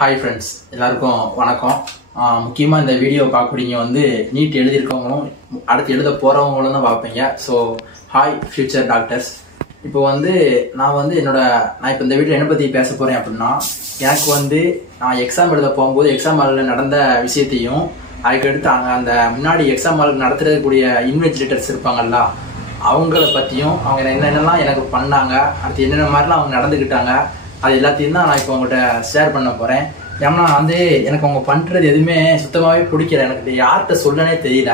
Hi friends, எல்லாருக்கும் வணக்கம். முக்கியமாக இந்த வீடியோ பார்க்குறீங்க வந்து நீட் எழுதியிருக்கவங்களும் அடுத்து எழுத போகிறவங்களும் தான் பார்ப்பீங்க. So hi future doctors. இப்போ வந்து நான் இப்போ இந்த வீடியோ என்னை பற்றி பேச போகிறேன் அப்படின்னா, எனக்கு வந்து நான் எக்ஸாம் எழுத போகும்போது எக்ஸாம் ஹாலில் நடந்த விஷயத்தையும் அதுக்கடுத்து அந்த முன்னாடி எக்ஸாம் ஹாலுக்கு நடத்துறதுக்கூடிய இன்விஜிலேட்டர்ஸ் இருப்பாங்கல்ல, அவங்கள பற்றியும் அவங்க என்னென்னலாம் எனக்கு பண்ணாங்க, அடுத்து என்னென்ன மாதிரிலாம் அவங்க நடந்துக்கிட்டாங்க, அது எல்லாத்தையும் தான் நான் இப்போ உங்கள்கிட்ட ஷேர் பண்ண போகிறேன். ஏன்னா வந்து எனக்கு அவங்க பண்ணுறது எதுவுமே சுத்தமாகவே பிடிக்கல. எனக்கு யார்கிட்ட சொல்லனே தெரியல,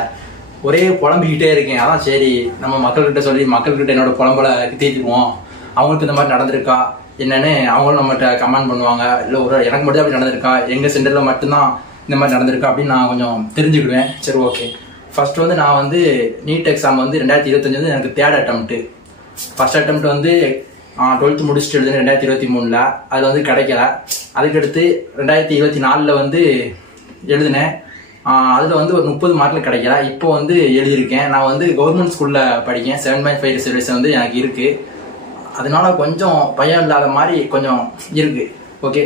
ஒரே புலம்பிக்கிட்டே இருக்கேன். அதான் சரி நம்ம மக்கள்கிட்ட சொல்லி மக்கள்கிட்ட என்னோட புலம்பலை தீர்த்துக்குவோம். அவங்களுக்கு இந்த மாதிரி நடந்திருக்கா என்னன்னு அவங்களும் நம்மகிட்ட கமெண்ட் பண்ணுவாங்க. இல்லை எனக்கு மட்டும் அப்படி நடந்திருக்கா, எங்கள் சென்டரில் மட்டும்தான் இந்த மாதிரி நடந்திருக்கா அப்படின்னு நான் கொஞ்சம் தெரிஞ்சுக்கிடுவேன். சரி, ஓகே. ஃபர்ஸ்ட் வந்து நான் வந்து நீட் எக்ஸாம் வந்து 2025 வந்து எனக்கு தேர்ட் அட்டம்ப்ட்டு. ஃபர்ஸ்ட் அட்டம்ப்ட் வந்து 12th முடிச்சுட்டு எழுதுனேன் 2023. அதில் வந்து கிடைக்கல. அதுக்கடுத்து 2024 வந்து எழுதினேன். அதில் வந்து ஒரு 30 மார்க்கில் கிடைக்கல. இப்போ வந்து எழுதியிருக்கேன். நான் வந்து கவர்மெண்ட் ஸ்கூலில் படிக்கேன். 7.5 ரிசர்வேஷன் வந்து எனக்கு இருக்குது. அதனால கொஞ்சம் பயம் இல்லாத மாதிரி கொஞ்சம் இருக்குது. ஓகே,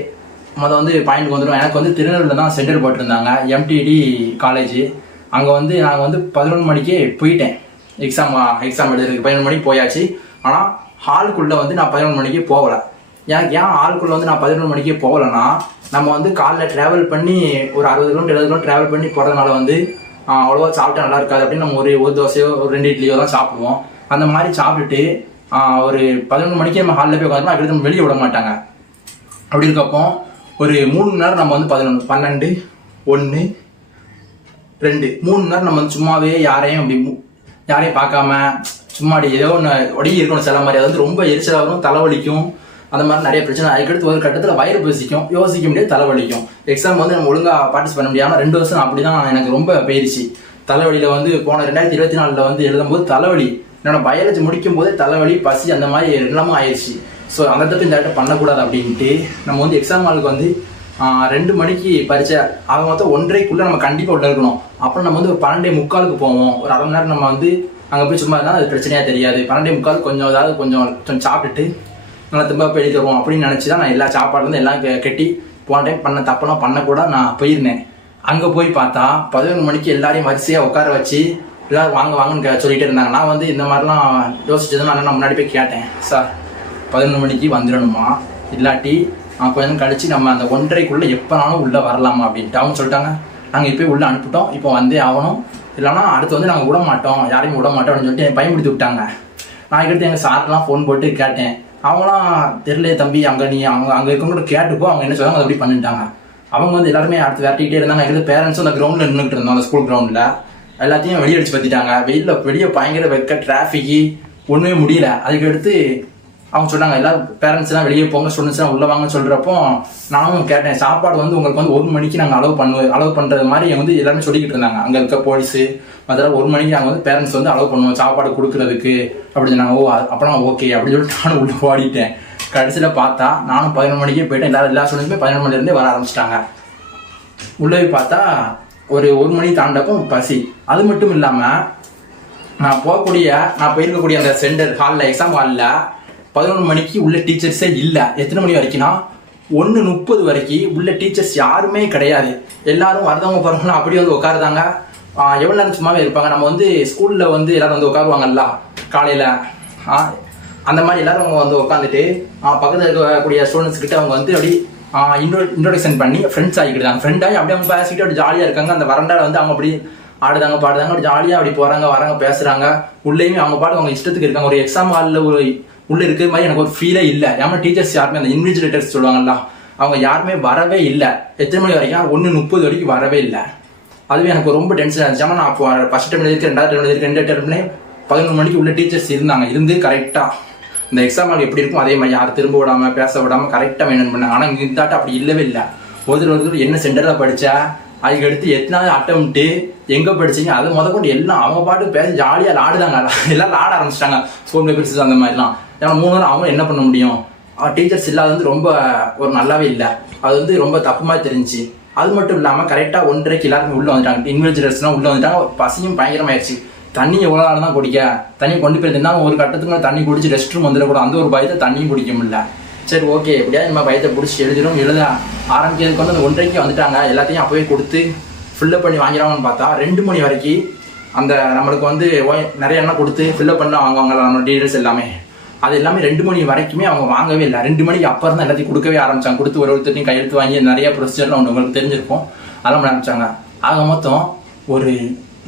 வந்து பாயிண்ட் வந்துடும். எனக்கு வந்து திருநெல்வேலியில் தான் சென்டர் போட்டிருந்தாங்க, MTD காலேஜ். அங்கே வந்து நாங்கள் வந்து 11 மணிக்கே போயிட்டேன். எக்ஸாம் எழுதுறதுக்கு 11 மணிக்கு போயாச்சு. ஆனால் ஹாலுக்குள்ளே வந்து நான் 11 மணிக்கு போகலை. எனக்கு ஏன் ஹாலுக்குள்ளே வந்து நான் 11 மணிக்கே போகலைன்னா, நம்ம வந்து காலைல ட்ராவல் பண்ணி ஒரு 60 கிலோமீட்டர் 70 கிலோமீட்டர் ட்ராவல் பண்ணி போகிறதுனால வந்து அவ்வளோவா சாப்பிட்டா நல்லா இருக்காது அப்படின்னு நம்ம ஒரு தோசையோ ஒரு 2 இட்லியோ தான் சாப்பிடுவோம். அந்த மாதிரி சாப்பிட்டுட்டு ஒரு 11 மணிக்கே நம்ம ஹாலில் போய் உட்காந்துனா அப்படி நம்ம வெளியே விட மாட்டாங்க. அப்படி இருக்கப்போ ஒரு 3 மணி நேரம் நம்ம வந்து 11, 12, 1, 2 3 மணி நேரம் நம்ம வந்து சும்மாவே யாரையும் பார்க்காம சும்மா ஏதோ ஒன்று ஒடுங்கி இருக்கணும் சில மாதிரி. அது வந்து ரொம்ப எரிச்சலாக வரும், தலைவலிக்கும், அந்த மாதிரி நிறைய பிரச்சனை. அதுக்கடுத்து ஒரு கட்டத்தில் வயிறு பசிக்கும், யோசிக்க முடியாது, தலைவலிக்கும். எக்ஸாம் வந்து நம்ம ஒழுங்காக பார்ட்டிசிபேட் பண்ண முடியாமல் 2 வருஷம் அப்படி தான் எனக்கு ரொம்ப போயிடுச்சு. தலைவலியில் வந்து போன 2024 வந்து எழுதும்போது தலைவலி, என்னோட பயாலஜி முடிக்கும் போதே தலைவலி, பசி, அந்த மாதிரி எல்லாமே ஆயிடுச்சு. ஸோ அந்த தப்பு இந்த இடத்த பண்ணக்கூடாது அப்படின்ட்டு நம்ம வந்து எக்ஸாம் ஹாலுக்கு வந்து 2 மணிக்கு பரிச்சை. ஆக மொத்தம் 1:30 நம்ம கண்டிப்பாக உள்ள இருக்கணும். அப்புறம் நம்ம வந்து ஒரு 12:45 போவோம். ஒரு அரை மணி நேரம் நம்ம வந்து அங்கே போய் சும்மா இருந்தால் அது பிரச்சனையாக தெரியாது. 12:45 கொஞ்சம் ஏதாவது கொஞ்சம் சாப்பிட்டுட்டு நல்லா திரும்ப போய் எழுதி வருவோம் அப்படின்னு நினச்சி தான் நான் எல்லா சாப்பாடுலேருந்து எல்லாம் கட்டி போன டைம் பண்ண தப்பெல்லாம் பண்ணக்கூட நான் போயிருந்தேன். அங்கே போய் பார்த்தா 11 மணிக்கு எல்லாரையும் வரிசையாக உட்கார வச்சு எல்லோரும் வாங்கன்னு சொல்லிட்டு இருந்தாங்க. நான் வந்து இந்த மாதிரிலாம் யோசிச்சதுன்னா நான் முன்னாடி போய் கேட்டேன், சார் 11 மணிக்கு வந்துடணுமா, இல்லாட்டி கொஞ்சம் கழிச்சு நம்ம அந்த 1:30 எப்போனாலும் உள்ளே வரலாமா அப்படின்ட்டு அவங்க சொல்லிட்டாங்க. நாங்கள் இப்போ உள்ளே அனுப்பிட்டோம், இப்போ வந்தே ஆகணும், இல்லைனா அடுத்து வந்து நாங்கள் விட மாட்டோம், யாரையும் விட மாட்டோம் அப்படின்னு சொல்லிட்டு என்னை பயன்படுத்தி விட்டாங்க. நான் எடுத்து எங்கள் சார்லாம் ஃபோன் போட்டு கேட்டேன். அவங்களாம் தெரியல தம்பி, அங்கே இருக்கவங்க கேட்டுப்போ, அவங்க என்ன சொல்லுவாங்க அதை அப்படி பண்ணிட்டாங்க. அவங்க வந்து எல்லாருமே அடுத்து விரட்டிகிட்டே இருந்தாங்க. எங்களுக்கு பேரண்ட்ஸும் அந்த கிரவுண்டில் நின்றுட்டு இருந்தோம், அந்த ஸ்கூல் கிரவுண்டில். எல்லாத்தையும் வெளியடிச்சு பற்றிட்டாங்க. வெளியே பயங்கர வெக்க, டிராஃபிக்கு, ஒன்றுமே முடியல. அதுக்கடுத்து அவங்க சொன்னாங்க எல்லாரும் பேரண்ட்ஸ்லாம் வெளியே போங்க, ஸ்டூடெண்ட்ஸ்லாம் உள்ள வாங்கன்னு சொல்கிறப்போ நானும் கேட்டேன், சாப்பாடு வந்து உங்களுக்கு வந்து 1 மணிக்கு நாங்கள் அலோவ் பண்ணுறது மாதிரி வந்து எல்லாருமே சொல்லிக்கிட்டு இருந்தாங்க. அங்கே இருக்க போலீஸு அதெல்லாம் 1 மணிக்கு நாங்கள் வந்து பேரண்ட்ஸ் வந்து அலோவ் பண்ணுவோம் சாப்பாடு கொடுக்குறதுக்கு அப்படின்னு சொன்னாங்க. அப்போலாம் ஓகே அப்படின்னு சொல்லிட்டு நானும் உள்ளே ஓடிட்டேன். கடைசியில் பார்த்தா நானும் 11 மணிக்கே போயிட்டேன். எல்லா ஸ்டூடெண்ட்ஸுமே 11 மணிலேருந்தே வர ஆரம்பிச்சிட்டாங்க. உள்ளே போய் பார்த்தா ஒரு 1 மணி தாண்டப்போ பசி. அது மட்டும் இல்லாமல் நான் போயிருக்கக்கூடிய அந்த சென்டர் ஹாலில், எக்ஸாம் ஹாலில் 11 மணிக்கு உள்ள டீச்சர்ஸே இல்லை. எத்தனை மணி வரைக்கும்னா 1:30 வரைக்கும் உள்ள டீச்சர்ஸ் யாருமே கிடையாது. எல்லாரும் வரதவங்க போகிறவங்களாம் அப்படியே வந்து உட்காருதாங்க. எவ்வளோ நேரம் சும்மாவே இருப்பாங்க. நம்ம வந்து ஸ்கூலில் வந்து எல்லாரும் வந்து உட்காருவாங்கல்ல காலையில், அந்த மாதிரி எல்லாரும் வந்து உட்காந்துட்டு பக்கத்தில் இருக்கக்கூடிய ஸ்டூடெண்ட்ஸ் கிட்ட அவங்க வந்து அப்படி இன்ட்ரோடக்ஷன் பண்ணி ஃப்ரெண்ட்ஸ் ஆகிக்கிட்டாங்க. ஃப்ரெண்ட் ஆகி அப்படியே அவங்க பேசிக்கிட்டு அப்படி ஜாலியாக இருக்காங்க. அந்த வரண்டாவில் வந்து அவங்க அப்படி ஆடுதாங்க பாடுதாங்க, அப்படி ஜாலியாக அப்படி வராங்க பேசுகிறாங்க. உள்ளேயுமே அவங்க பாட்டு அவங்க இஷ்டத்துக்கு இருக்காங்க. ஒரு எக்ஸாம் ஹாலில் உள்ளே இருக்கிற மாதிரி எனக்கு ஒரு ஃபீலே இல்லை. ஏன்னா டீச்சர்ஸ் யாருமே, அந்த இன்விஜிலேட்டர்ஸ் சொல்லுவாங்கல்ல, அவங்க யாருமே வரவே இல்லை. எத்தனை மணி வரைக்கும் 1:30 வரைக்கும் வரவே இல்லை. அதுவே எனக்கு ரொம்ப டென்ஷன் ஆச்சு. ஆனால் நான் அப்போ ஃபர்ஸ்ட் டைம் எழுதிருக்கு, 2வது டைம் எழுதிருக்கு, 2 டைம்லேயும் 11 மணிக்கு உள்ள டீச்சர்ஸ் இருந்து கரெக்டாக இந்த எக்ஸாம் ஹால் எப்படி இருக்கும் அதே மாதிரி யாரும் திரும்ப விடாமல் பேச விடாமல் கரெக்டாக மெயின்டைன் பண்ணாங்க. ஆனால் இங்கே இருந்தாட்ட அப்படி இல்லவே இல்லை. ஒருத்தர் என்ன சென்டரில் படித்தா, அதுக்கடுத்து எத்தனாவது அட்டம்ப்ட்டு, எங்கே படிச்சிங்க, அதை கொண்டு எல்லாம் அவங்க பாட்டு பேசி ஜாலியாக ஆடுதாங்க. எல்லாம் ஆட ஆரம்பிச்சிட்டாங்க ஸ்கூல் பேப்பர்ஸ் அந்த மாதிரிலாம். ஏன்னா 3 நேரம் அவங்க என்ன பண்ண முடியும். டீச்சர்ஸ் இல்லாத வந்து ரொம்ப ஒரு நல்லாவே இல்லை. அது வந்து ரொம்ப தப்பு மாதிரி தெரிஞ்சிச்சு. அது மட்டும் இல்லாமல் கரெக்டாக 1:30 எல்லாருமே உள்ளே வந்துட்டாங்க. இன்விஜிலேட்டர்ஸ்லாம் உள்ளே வந்துட்டாங்க. பசியும் பயங்கரமாயிடுச்சு. தண்ணி எவ்வளோ நாள் தான் குடிக்க, தண்ணி கொண்டு போயிருந்தாங்க. ஒரு கட்டத்துக்கு தண்ணி குடிச்சு ரெஸ்ட் ரூம் வந்துடக்கூடாது, அந்த ஒரு பயத்தை தண்ணியும் குடிக்க முடியல. சரி ஓகே எப்படியாவது நம்ம பயத்தை பிடிச்சி எழுதிடும். எழுத ஆரம்பிக்கிறதுக்கு வந்து அந்த 1:30க்கு வந்துட்டாங்க. எல்லாத்தையும் அப்போவே கொடுத்து ஃபில்லப் பண்ணி வாங்கிடுவாங்கன்னு பார்த்தா 2 மணி வரைக்கும் அந்த நம்மளுக்கு வந்து நிறைய எண்ணெய் கொடுத்து ஃபில்லப் பண்ண வாங்குவாங்க நம்ம டீட்டெயில்ஸ் எல்லாமே. அது எல்லாமே 2 மணி வரைக்குமே அவங்க வாங்கவே இல்லை. 2 மணிக்கு அப்புறம் தான் எல்லாத்தையும் கொடுக்கவே ஆரம்பிச்சாங்க. கொடுத்து ஒருத்தரையும் கையெழுத்து வாங்கி நிறைய ப்ரொசீஜர்லாம் உங்களுக்கு தெரிஞ்சிருக்கும், அதெல்லாம் பண்ண ஆரம்பிச்சாங்க. ஆக மொத்தம் ஒரு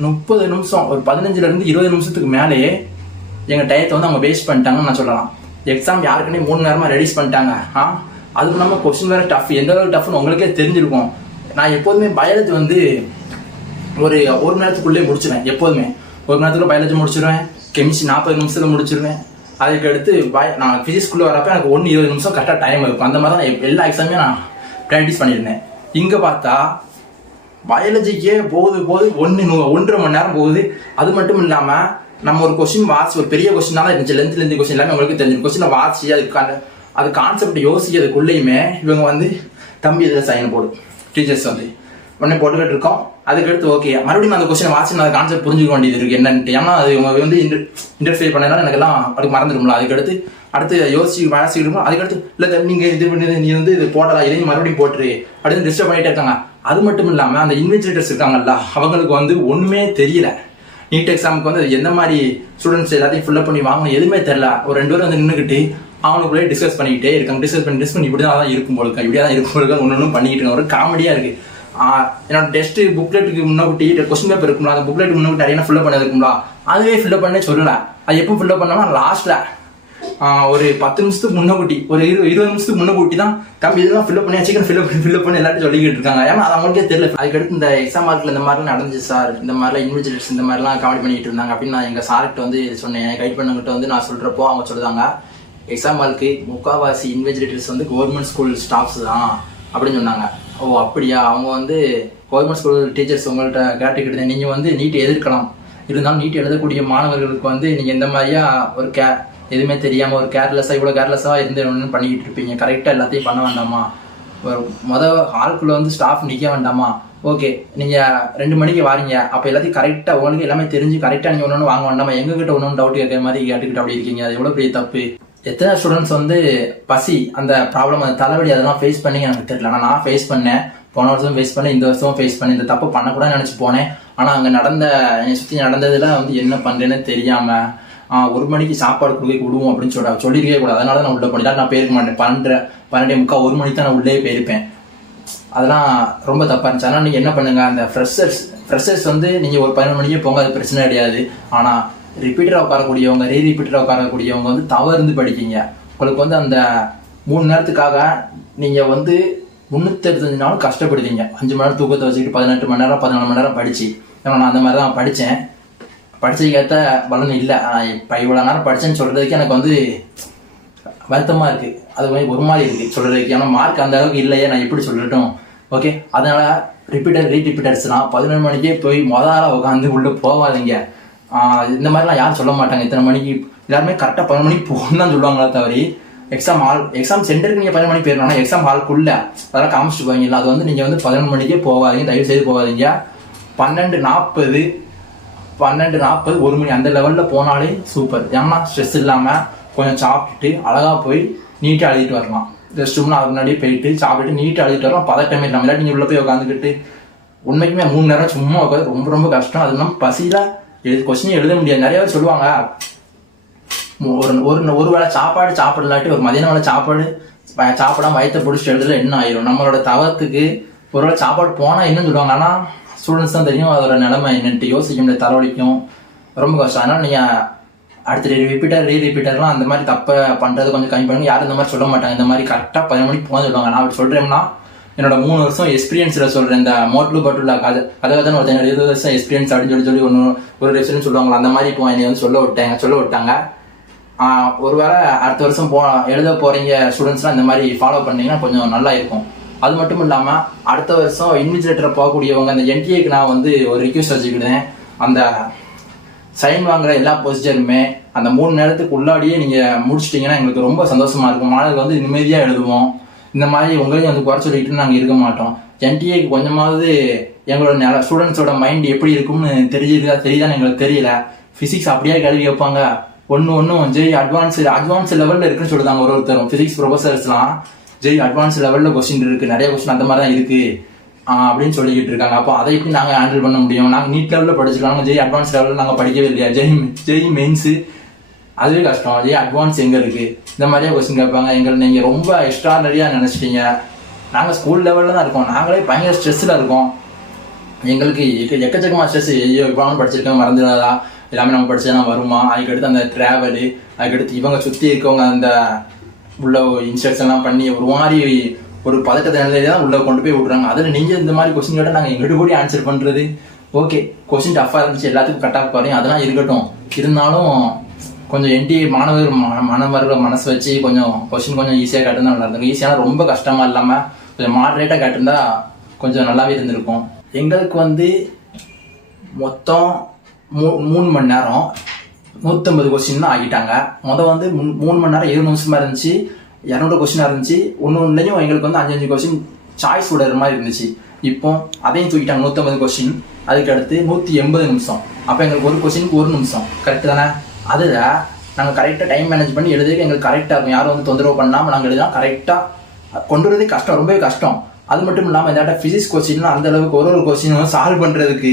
30 நிமிஷம், ஒரு 15லேருந்து 20 நிமிஷத்துக்கு மேலேயே எங்கள் டயத்தை வந்து அவங்க வேஸ்ட் பண்ணிட்டாங்கன்னு நான் சொல்லலாம். எக்ஸாம் யாருக்குன்னே 3 நேரமாக ரெடியூஸ் பண்ணிட்டாங்க. அதுக்கு இல்லாமல் கொஸ்டின் வேறு டஃப், எந்த அளவுக்கு டஃப்னு உங்களுக்கே தெரிஞ்சிருக்கும். நான் எப்போதுமே பயாலஜி வந்து ஒரு மணி நேரத்துக்குள்ளே முடிச்சிடுவேன். எப்போதுமே 1 மணி நேரத்துக்குள்ள பயாலஜி முடிச்சிடுவேன். கெமிஸ்ட்ரி 40 நிமிஷத்தில் முடிச்சிடுவேன். அதுக்கு அடுத்து நான் ஃபிசிக்ஸ்குள்ளே வரப்போ எனக்கு 1:20 நிமிஷம் கரெக்டாக டைம் இருக்கும். அந்த மாதிரி தான் எல்லா எக்ஸாமே நான் ப்ராக்டிஸ் பண்ணியிருந்தேன். இங்கே பார்த்தா பயாலஜிக்கே போகுது 1.5 மணி நேரம் போகுது. அது மட்டும் இல்லாமல் நம்ம ஒரு கொஸ்டின் வாட்சி, ஒரு பெரிய கொஸ்டினால இருந்துச்சு, லென்த் கொஸ்டின் எல்லாமே உங்களுக்கு தெரிஞ்சு கொஸ்டினை வாட்சி அது கான்செப்ட் யோசிக்கிறதுக்குள்ளேயுமே இவங்க வந்து தம்பி இதில் சைன் போடு டீச்சர்ஸ் வந்து உடனே போட்டுக்கிட்டு இருக்கோம். அதுக்கடுத்து ஓகே மறுபடியும் அந்த கொஸ்டின் வாட்சி அந்த கான்செப்ட் புரிஞ்சுக்க வேண்டியது இருக்கு என்னன்ட்டு. ஏன்னா அது இவங்க வந்து இன்டர்ஃபியர் பண்ணனால எனக்கு எல்லாம் அதுக்கு மறந்துடும்ல. அடுத்து யோசிச்சு வாசிக்கிட்டு அதுக்கடுத்து இல்லை நீங்கள் இது பண்ணி நீ வந்து இது போடலாம், இதையும் மறுபடியும் போட்டுரு அப்படின்னு டிஸ்டர்ப் பண்ணிட்டே இருக்காங்க. அது மட்டும் இல்லாமல் அந்த இன்வெஸ்டிகேட்டர்ஸ் இருக்காங்கல்ல, அவங்களுக்கு வந்து ஒன்றுமே தெரியல. நீட் எக்ஸாமுக்கு வந்து எந்த மாதிரி ஸ்டூடெண்ட்ஸ் எல்லாத்தையும் ஃபில்லப் பண்ணி வாங்கணும் எதுவுமே தெரியல. ஒரு 2 பேரும் வந்து நின்றுக்கிட்டு அவங்களுக்குள்ளே டிஸ்கஸ் பண்ணிக்கிட்டே இருக்காங்க. டிஸ்கஸ் பண்ணி இப்படி தான் இருக்கும் போலுக்கா, இப்படியா தான் இருக்கும் போலுக்கா, ஒன்று பண்ணிக்கிட்டு இருக்காங்க. ஒரு காமெடியாக இருக்குது. என்னோட டெஸ்ட் புக்லெட்டுக்கு முன்னாடி கொஸ்டின் பேப்பர் இருக்கும்ல, அந்த புக்லெட் முன்னாடி நிறைய ஃபில்லப் பண்ணது இருக்குங்களா, அதுவே ஃபில்லப் பண்ணே சொல்லலை. அது எப்போ ஃபில்லப் பண்ணோம்னா லாஸ்ட்டில் ஒரு 10 நிமிஷத்துக்கு முன்னக்கூட்டி, ஒரு 20 நிமிஷத்துக்கு முன்னக்கூட்டி தான் தம்பி இதெல்லாம் ஃபில்லப் பண்ணி சீக்கிரம் ஃபில்லப் பண்ணி எல்லாத்தையும் சொல்லிக்கிட்டு இருக்காங்க. ஏன்னா அது அவங்களுக்கே தெரியல. அதுக்கடுத்து இந்த எக்ஸாம் மார்க்கில் இந்த மாதிரிலாம் நடந்துச்சு சார், இந்த மாதிரிலாம் இன்விஜிலேட்டர்ஸ் இந்த மாதிரிலாம் காமெடி பண்ணிட்டு இருந்தாங்க அப்படின்னு நான் எங்கள் சார்கிட்ட வந்து சொன்னேன். கைட் பண்ணவங்கிட்ட வந்து நான் சொல்கிறப்போ அவங்க சொல்லுதாங்க, எக்ஸாம் மார்க்கு முக்கால்வாசி இன்விஜிலேட்டர்ஸ் வந்து கவர்மெண்ட் ஸ்கூல் ஸ்டாஃப்ஸ் தான் அப்படின்னு சொன்னாங்க. ஓ அப்படியா, அவங்க வந்து கவர்மெண்ட் ஸ்கூல் டீச்சர்ஸ் உங்கள்கிட்ட கேட்டுக்கிட்டு நீங்கள் வந்து நீட் எதிர்க்கலாம், இருந்தாலும் நீட் எழுதக்கூடிய மாணவர்களுக்கு வந்து நீங்கள் இந்த மாதிரியா ஒரு எதுவுமே தெரியாமல் ஒரு இவ்வளோ கேர்லெஸ்ஸாக இருந்து ஒன்று பண்ணிக்கிட்டு இருப்பீங்க, கரெக்டாக எல்லாத்தையும் பண்ண வேண்டாமா, ஒரு ஹால்குள்ளே வந்து ஸ்டாஃப் நிற்க வேண்டாமா, ஓகே நீங்கள் 2 மணிக்கு வாரீங்க, அப்போ எல்லாத்தையும் கரெக்டாக உங்களுக்கு எல்லாமே தெரிஞ்சு கரெக்டாக நீங்கள் ஒன்று வாங்க வேண்டாமா, எங்ககிட்ட ஒன்று டவுட் கேட்குற மாதிரி கேட்டுக்கிட்டு அப்படி இருக்கீங்க, அது எவ்வளோ பெரிய தப்பு. எத்தனை ஸ்டூடெண்ட்ஸ் வந்து பசி அந்த ப்ராப்ளம் அந்த தலைவலி அதெல்லாம் ஃபேஸ் பண்ணி எனக்கு தெரியல. ஆனால் நான் ஃபேஸ் பண்ணேன், போன வருஷம் ஃபேஸ் பண்ணேன், இந்த வருஷமும் ஃபேஸ் பண்ணி இந்த தப்பு பண்ணக்கூடாதுன்னு நினச்சி போனேன். ஆனால் அங்கே என்னை சுற்றி நடந்ததில் வந்து என்ன பண்ணுறேன்னு தெரியாமல் 1 மணிக்கு சாப்பாடு கொடுக்க விடுவோம் அப்படின்னு சொல்லியிருக்கவே கூடாது. அதனால நான் உள்ளே போனேன். நான் போயிருக்க மாட்டேன். 12:30 1 மணிக்கு தான் நான் உள்ளே போயிருப்பேன். அதெல்லாம் ரொம்ப தப்பாக இருந்துச்சு. அதனால் நீங்கள் என்ன பண்ணுங்க, அந்த ஃப்ரெஷர்ஸ் வந்து நீங்கள் ஒரு 11 மணிக்கே போங்க, அது பிரச்சனை கிடையாது. ஆனால் ரிப்பீட்டராக உட்காரக்கூடியவங்க ரிப்பீட்டராக உட்காரக்கூடியவங்க வந்து தவறு படிக்கிங்க. உங்களுக்கு வந்து அந்த 3 நேரத்துக்காக நீங்கள் வந்து 365 நாளும் கஷ்டப்படுவீங்க. 5 மணி நேரம் தூக்கத்தை வச்சுக்கிட்டு 18 மணி நேரம் 14 மணி நேரம் படிச்சு. ஏன்னா நான் அந்த மாதிரி தான் படித்தேன். படித்ததுக்கேற்ற பலன் இல்லை. இப்போ இவ்வளோ நேரம் படித்தேன்னு சொல்கிறதுக்கு எனக்கு வந்து வருத்தமாக இருக்குது. அது ஒரு மாதிரி இருக்குது சொல்கிறதுக்கு. ஏன்னா மார்க் அந்த அளவுக்கு இல்லையே, நான் எப்படி சொல்லட்டும். ஓகே, அதனால் ரீரிப்பீட்டர்ஸ்லாம் 11 மணிக்கே போய் முதல்ல உட்காந்து உள்ளே போகாதீங்க. இந்த மாதிரிலாம் யாரும் சொல்ல மாட்டாங்க. இத்தனை மணிக்கு எல்லாருமே கரெக்டாக 11 மணிக்கு போகணும்னு தான் சொல்லுவாங்களே தவிர எக்ஸாம் சென்டருக்கு நீங்கள் 11 மணிக்கு போயிடணும். எக்ஸாம் ஹால்குள்ளே அதெல்லாம் காமிச்சிட்டு போவீங்களா, அது வந்து நீங்கள் வந்து 11 மணிக்கே போகாதீங்க, தயவு செய்து போகாதீங்க. 12:40 1 மணி அந்த லெவலில் போனாலே சூப்பர். ஏன்னா ஸ்ட்ரெஸ் இல்லாமல் கொஞ்சம் சாப்பிட்டுட்டு அழகாக போய் நீட்டாக எழுதிட்டு வரலாம். ரெஸ்ட் ரூம்னா அதுக்கு முன்னாடியே போயிட்டு சாப்பிட்டுட்டு நீட்டாக எழுதிட்டு வரலாம். பதட்டமே இல்லாமல். இல்லாட்டி நீங்கள் உள்ளே போய் உட்காந்துக்கிட்டு உண்மைக்குமே 3 நேரம் சும்மா உட்காந்து ரொம்ப ரொம்ப கஷ்டம். அது இல்லாமல் பசியில் கொஸ்டின் எழுத முடியாது. நிறைய பேர் சொல்லுவாங்க, ஒரு வேளை சாப்பாடு சாப்பிடலாட்டி ஒரு மதியான வேலை சாப்பிடாம வயிற்ற பிடிச்சிட்டு எழுதல என்ன ஆயிரும். நம்மளோட தவத்துக்கு ஒரு வேளை சாப்பாடு போனால் என்னன்னு சொல்லுவாங்க. ஆனால் ஸ்டூடெண்ட்ஸ் தான் தெரியும் அதோட நிலைமை என்னன்ட்டு. யோசிக்க முடியாது, தலைவலிக்கும், ரொம்ப கஷ்டம். அதனால் நீங்கள் அடுத்த ரீரிப்பீட்டர்லாம் அந்த மாதிரி தப்பை பண்ணுறது கொஞ்சம் கம்மி பண்ணுங்க. யாரும் இந்த மாதிரி சொல்ல மாட்டாங்க. இந்த மாதிரி கரெக்டாக 11 மணிக்கு போக சொல்லுவாங்க. நான் அப்படி சொல்கிறேன்னா என்னோட 3 வருஷம் எக்ஸ்பீரியன்ஸில் சொல்கிறேன். இந்த மோட்லு பட்டுலா கதை ஒருத்தன் 20 வருஷம் எக்ஸ்பீரியன்ஸ் அப்படின்னு சொல்லி ஒரு ரெஃபரன்ஸ் சொல்லுவாங்களா, அந்த மாதிரி இப்போ என்னை வந்து சொல்ல விட்டாங்க. ஒரு வேளை அடுத்த வருஷம் எழுத போகிறீங்க ஸ்டூடெண்ட்ஸ்லாம் இந்த மாதிரி ஃபாலோ பண்ணிங்கன்னா கொஞ்சம் நல்லா இருக்கும். அது மட்டும் இல்லாமல் அடுத்த வருஷம் இன்விஜிலேட்டரை போகக்கூடியவங்க அந்த என்டிஏக்கு நான் வந்து ஒரு ரிக்வெஸ்ட் வச்சுக்கிட்டேன். அந்த சைன் வாங்குற எல்லா ப்ரொசீஜருமே அந்த 3 நேரத்துக்கு உள்ளாடியே நீங்கள் முடிச்சிட்டிங்கன்னா எங்களுக்கு ரொம்ப சந்தோஷமாக இருக்கும். மாணவர்கள் வந்து நிம்மதியாக எழுதுவோம். இந்த மாதிரி உங்களையும் வந்து குறை சொல்லிக்கிட்டு நாங்கள் இருக்க மாட்டோம். என்டிஏக்கு கொஞ்சமாவது எங்களோட ஸ்டூடெண்ட்ஸோட மைண்ட் எப்படி இருக்கும்னு தெரியுதான்னு எங்களுக்கு தெரியல. ஃபிசிக்ஸ் அப்படியே கேள்வி வைப்பாங்க, ஒன்றும் ஜெய் அட்வான்ஸ் லெவலில் இருக்குன்னு சொல்லுதாங்க ஒருத்தரும். ஃபிசிக்ஸ் ப்ரொஃபஸர்ஸ்லாம் ஜெய் அட்வான்ஸ் லெவலில் கொஸ்டின் இருக்குது, நிறைய கொஸ்டின் அந்த மாதிரி தான் இருக்குது அப்படின்னு சொல்லிக்கிட்டு இருக்காங்க. அப்போ அதை எப்படி நாங்கள் ஹேண்டில் பண்ண முடியும்? நாங்கள் நீட் லெவலில் படிச்சிருக்காங்க, ஜெய் அட்வான்ஸ் லெவலில் நாங்கள் படிக்கவே இல்லையா? ஜெய் மெயின்ஸு அதுவே கஷ்டம், ஜெய் அட்வான்ஸ் எங்கே இருக்குது? இந்த மாதிரியே கொஸ்டின் கேட்பாங்க. நீங்கள் ரொம்ப எக்ஸ்ட்ரானரியாக நினச்சிட்டீங்க. நாங்கள் ஸ்கூல் லெவலில் தான் இருக்கோம், நாங்களே பயங்கர ஸ்ட்ரெஸ்ஸில் இருக்கோம். எங்களுக்கு எக்கச்சக்கமாக ஸ்ட்ரெஸ். ஐயோ இப்போ படிச்சிருக்கேன் மறந்துடாதா, எல்லாமே நம்ம படிச்சா வருமா? அதுக்கடுத்து அந்த ட்ராவலு, அதுக்கடுத்து இவங்க சுற்றி இருக்கவங்க அந்த உள்ள இன்ஸ்ட்ரக்ஷன்லாம் பண்ணி ஒரு மாதிரி ஒரு பதட்டத்தை நிலையில தான் உள்ள கொண்டு போய் விட்றாங்க. அதில் நீங்கள் இந்த மாதிரி கொஸ்டின் கேட்டால் நாங்கள் எங்கிட்ட கூட ஆன்சர் பண்ணுறது. ஓகே, கொஸ்டின் டஃப்பாக இருந்துச்சு, எல்லாத்துக்கும் கட் ஆஃப் பாருங்க, அதெல்லாம் இருக்கட்டும். இருந்தாலும் கொஞ்சம் மாணவர்கள் மனசு வச்சு கொஞ்சம் கொஸ்டின் கொஞ்சம் ஈஸியாக கேட்டிருந்தா நல்லா இருந்திருக்கும். ஈஸியான ரொம்ப கஷ்டமாக இல்லாமல் கொஞ்சம் மாடரேட்டாக கேட்டிருந்தா கொஞ்சம் நல்லாவே இருந்திருக்கும். எங்களுக்கு மொத்தம் 3 மணி நேரம் 150 கொஸ்டின் தான் ஆகிட்டாங்க. 3 மணி நேரம் 20 நிமிஷமா இருந்துச்சு, 200 கொஸ்டினா இருந்துச்சு. ஒன்றுலையும் எங்களுக்கு 5 கொஸ்டின் சாய்ஸ் விடுற மாதிரி இருந்துச்சு. இப்போ அதையும் தூக்கிட்டாங்க, 150 கொஸ்டின். அதுக்கு அடுத்து 180 நிமிஷம். அப்போ எங்களுக்கு ஒரு கொஸ்டினுக்கு 1 நிமிஷம், கரெக்டு தானே? அதில் நாங்கள் கரெக்டாக டைம் மேனேஜ் பண்ணி எழுதுறதுக்கு எங்களுக்கு கரெக்டாக இருக்கும். யாரும் தொந்தரவு பண்ணாமல் நாங்கள் எழுதலாம். கரெக்டாக கொண்டு வரதே கஷ்டம், ரொம்பவே கஷ்டம். அது மட்டும் இல்லாமல் இந்த ஃபிசிக்ஸ் கொஸ்டின்லாம் அந்த அளவுக்கு ஒரு கொஸ்டினும் சால்வ் பண்ணுறதுக்கு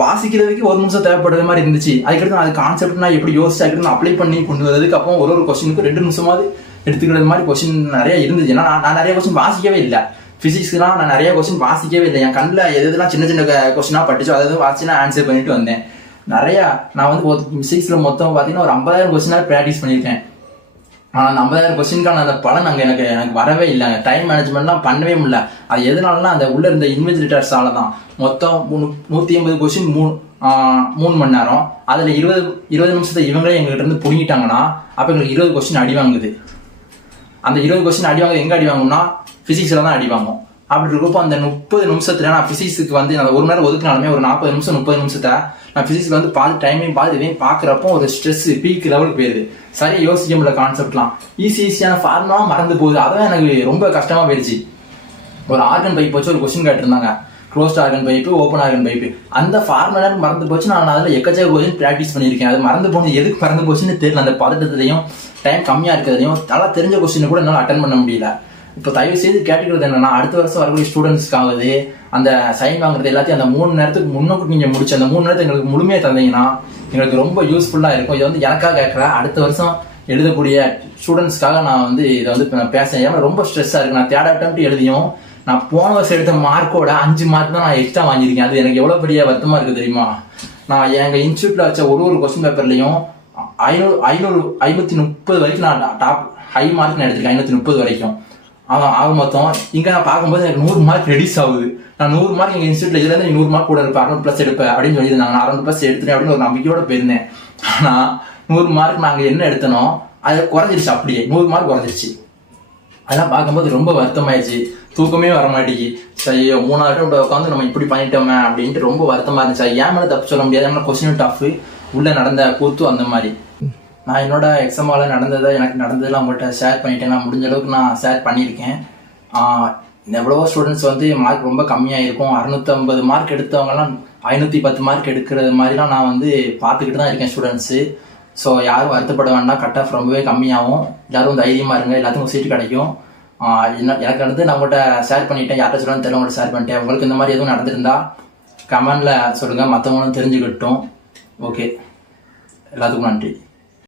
வாசிக்கிறதுக்கு 1 நிமிஷம் தேவைப்படுற மாதிரி இருந்துச்சு. அதுக்கடுத்து அது கான்செப்ட்னா எப்படி யோசிச்சு அப்ளை பண்ணி கொண்டு வரதுக்கு அப்போ ஒரு கொஸ்டினுக்கு 2 நிமிஷமாவது எடுத்துக்கிறது மாதிரி கொஸ்டின் நிறைய இருந்துச்சு. ஏன்னா நான் நிறைய கொஸ்டின் வாசிக்கவே இல்லை. ஃபிசிக்ஸ்லாம் நான் நிறைய கொஸ்டின் வாசிக்கவே இல்லை. என் கண்ணில் எதுலாம் சின்ன கொஸ்டினாக படிச்சோ அதாவது வாசிச்சு நான் ஆன்சர் பண்ணிட்டு வந்தேன். நான் ஃபிசிக்ஸில் மொத்தம் பார்த்தீங்கன்னா ஒரு 50,000 கொஸ்டினாக ப்ராக்டிஸ் பண்ணியிருக்கேன். ஆனால் அந்த 50,000 கொஸ்டினுக்கான அந்த பலன் எனக்கு வரவே இல்லைங்க. டைம் மேனேஜ்மெண்ட்லாம் பண்ணவே முடியல. அது எதனாலனா அந்த உள்ள இருந்த இன்விஜிலேட்டர்ஸால தான். மொத்தம் 180 கொஸ்டின் 3 மணி நேரம். அதில் 20 நிமிஷத்தை இவங்களே எங்ககிட்ட இருந்து புடிங்கிட்டாங்கன்னா அப்போ எங்களுக்கு 20 கொஸ்டின் அடி வாங்குது. அந்த 20 கொஸ்டின் அடி வாங்க எங்கே அடி வாங்கும்னா ஃபிசிக்ஸில் தான் அடி வாங்கும். அப்படி இருக்கப்போ அந்த 30 நிமிஷத்துல நான் ஃபிசிக்ஸுக்கு அந்த 1 மணி நேரம் ஒதுக்கினாலுமே ஒரு 40 நிமிஷம் 30 நிமிஷத்தை நான் ஃபிசிக்ஸில் பாதி டைமையும் பாதி இதையும் பார்க்குறப்போ ஒரு ஸ்ட்ரெஸ் பீக் லெவலுக்கு போயிடுது. சரியா யோசிக்க முடியல கான்செப்ட்லாம். ஈஸியான ஃபார்முலா மறந்து போகுது. அதான் எனக்கு ரொம்ப கஷ்டமாக போயிடுச்சு. ஒரு ஆர்கன் பைப் வச்சு ஒரு கொஸ்டின் கேட்டிருந்தாங்க, closed organ pipe, open organ pipe. அந்த ஃபார்முலா மறந்து போச்சு. நான் அதில் எக்கச்சக்க கொஸ்டின் ப்ராக்டிஸ் பண்ணியிருக்கேன். அது மறந்து போனது எதுக்கு மறந்து போச்சுன்னு தெரியல. அந்த பதட்டத்துலையும் டைம் கம்மியாக இருக்கிறதையும் நல்லா தெரிஞ்ச கொஸ்டினை கூட என்னால் அட்டன் பண்ண முடியல. இப்போ தயவு செய்து கேட்டுக்கிறது என்னன்னா, அடுத்த வருஷம் வரக்கூடிய ஸ்டூடெண்ட்ஸ்க்காவது அந்த சைன் வாங்குறது எல்லாத்தையும் அந்த 3 நேரத்துக்கு முன்னோக்கு நீங்கள் முடிச்சு அந்த 3 நேரத்தை எங்களுக்கு முழுமையாக தந்தீங்கன்னா எங்களுக்கு ரொம்ப யூஸ்ஃபுல்லாக இருக்கும். இதை எனக்காக கேட்கல, அடுத்த வருஷம் எழுதக்கூடிய ஸ்டூடெண்ட்ஸ்க்காக நான் இதை பேசுறேன். ஏன்னா ரொம்ப ஸ்ட்ரெஸ்ஸாக இருக்கு. நான் 3rd attempt எழுதியும் நான் போன வருஷம் எடுத்த மார்க்கோட 5 மார்க் தான் நான் எக்ஸ்ட்ரா வாங்கியிருக்கேன். அது எனக்கு எவ்வளோ பெரிய வருத்தமாக இருக்குது தெரியுமா? நான் எங்கள் இன்ஸ்டியூட்டில் வச்ச ஒரு கொஸ்டின் பேப்பர்லையும் 530 வரைக்கும் நான் டாப் ஹை மார்க் நான் எடுத்திருக்கேன். 530 வரைக்கும் ஆக மொத்தம். இங்கே நான் பார்க்கும்போது எனக்கு 100 மார்க் ரெடியூஸ் ஆகுது. நான் 100 மார்க் எங்கள் இன்ஸ்டியூட்ல இதுலேருந்து 100 மார்க் கூட இருப்பேன், 60+ எடுப்பேன் அப்படின்னு சொல்லியிருந்தாங்க. நான் 60+ எடுத்துட்டேன் அப்படின்னு ஒரு நம்பிக்கையோட போயிருந்தேன். ஆனால் 100 மார்க் நாங்கள் என்ன எடுத்தனோ அது குறைஞ்சிருச்சு. அப்படியே 100 மார்க் குறைஞ்சிருச்சு. அதெல்லாம் பார்க்கும்போது ரொம்ப வருத்தமாயிடுச்சு. தூக்கமே வர மாட்டேங்கி. சரி 3வது attempt உட்காந்து நம்ம இப்படி பண்ணிட்டோமே அப்படின்ட்டு ரொம்ப வருத்தமாக இருந்துச்சு. ஏன் மேலே தப்பு சொல்ல முடியாது. ஏன்னா கொஸ்டின் டஃப் உள்ள நடந்த கூத்து அந்த மாதிரி. நான் என்னோட எக்ஸாமால் எனக்கு நடந்ததெல்லாம் உங்கள்கிட்ட ஷேர் பண்ணிட்டேன். நான் முடிஞ்ச அளவுக்கு நான் ஷேர் பண்ணியிருக்கேன். எவ்வளவோ ஸ்டூடெண்ட்ஸ் மார்க் ரொம்ப கம்மியாக இருக்கும். 650 மார்க் எடுத்தவங்கலாம் 510 மார்க் எடுக்கிறது மாதிரிலாம் நான் பார்த்துக்கிட்டு தான் இருக்கேன் ஸ்டூடெண்ட்ஸு. ஸோ யாரும் வருத்தப்பட வேண்டாம். கட் ஆஃப் ரொம்பவே கம்மியாகும். எல்லாரும் தைரியமாக இருங்க, எல்லாத்துக்கும் சீட்டு கிடைக்கும். எனக்கு நான் உங்கள்கிட்ட ஷேர் பண்ணிட்டேன். யார்கிட்ட சொல்லணும்னு தெரியல, உங்கள்கிட்ட ஷேர் பண்ணிட்டேன். உங்களுக்கு இந்த மாதிரி எதுவும் நடந்திருந்தா கமெண்டில் சொல்லுங்கள், மற்றவங்களும் தெரிஞ்சுக்கிட்டோம். ஓகே, எல்லாத்துக்கும் நன்றி.